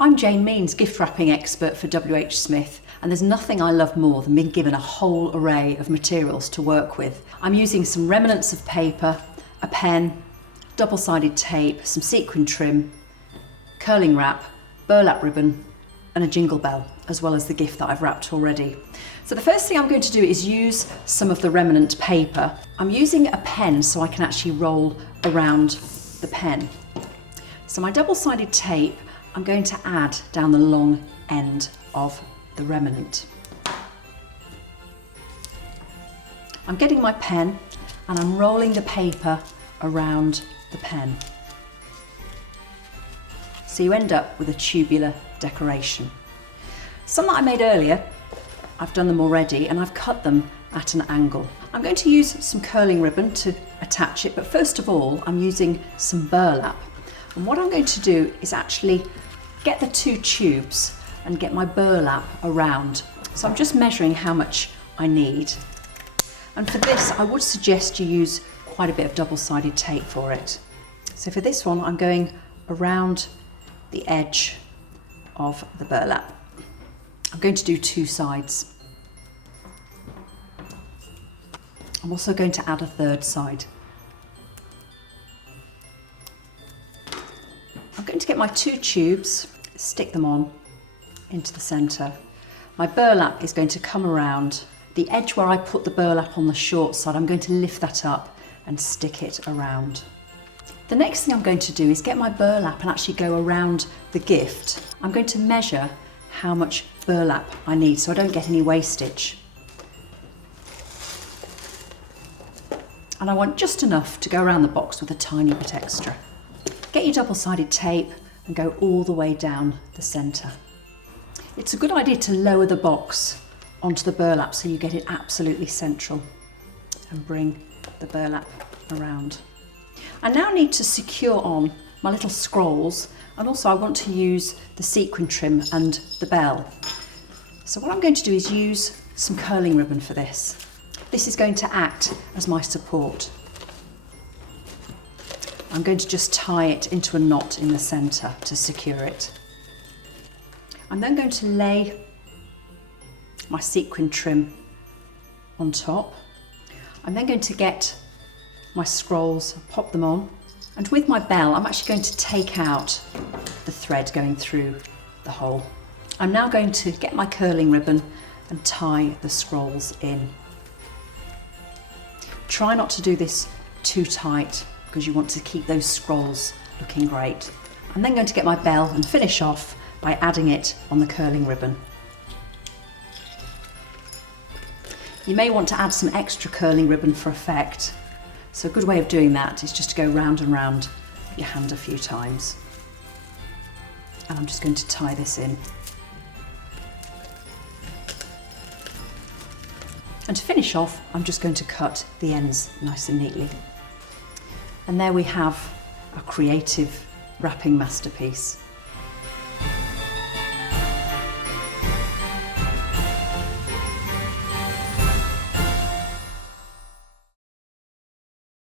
I'm Jane Means, gift wrapping expert for WHSmith, and there's nothing I love more than being given a whole array of materials to work with. I'm using some remnants of paper, a pen, double-sided tape, some sequin trim, curling wrap, burlap ribbon and a jingle bell, as well as the gift that I've wrapped already. So the first thing I'm going to do is use some of the remnant paper. I'm using a pen so I can actually roll around the pen. So my double-sided tape I'm going to add down the long end of the remnant. I'm getting my pen and I'm rolling the paper around the pen. So you end up with a tubular decoration. Some that I made earlier, I've done them already and I've cut them at an angle. I'm going to use some curling ribbon to attach it, but first of all I'm using some burlap. And what I'm going to do is actually get the two tubes and get my burlap around. So I'm just measuring how much I need. And for this, I would suggest you use quite a bit of double-sided tape for it. So for this one, I'm going around the edge of the burlap. I'm going to do two sides. I'm also going to add a third side. I'm going to get my two tubes, stick them on into the centre. My burlap is going to come around the edge where I put the burlap on the short side. I'm going to lift that up and stick it around. The next thing I'm going to do is get my burlap and actually go around the gift. I'm going to measure how much burlap I need so I don't get any wastage. And I want just enough to go around the box with a tiny bit extra. Get your double-sided tape and go all the way down the centre. It's a good idea to lower the box onto the burlap so you get it absolutely central and bring the burlap around. I now need to secure on my little scrolls, and also I want to use the sequin trim and the bell. So what I'm going to do is use some curling ribbon for this. This is going to act as my support. I'm going to just tie it into a knot in the centre to secure it. I'm then going to lay my sequin trim on top. I'm then going to get my scrolls, pop them on, and with my bell I'm actually going to take out the thread going through the hole. I'm now going to get my curling ribbon and tie the scrolls in. Try not to do this too tight because you want to keep those scrolls looking great. I'm then going to get my bell and finish off by adding it on the curling ribbon. You may want to add some extra curling ribbon for effect. So a good way of doing that is just to go round and round your hand a few times. And I'm just going to tie this in. And to finish off, I'm just going to cut the ends nice and neatly. And there we have a creative wrapping masterpiece.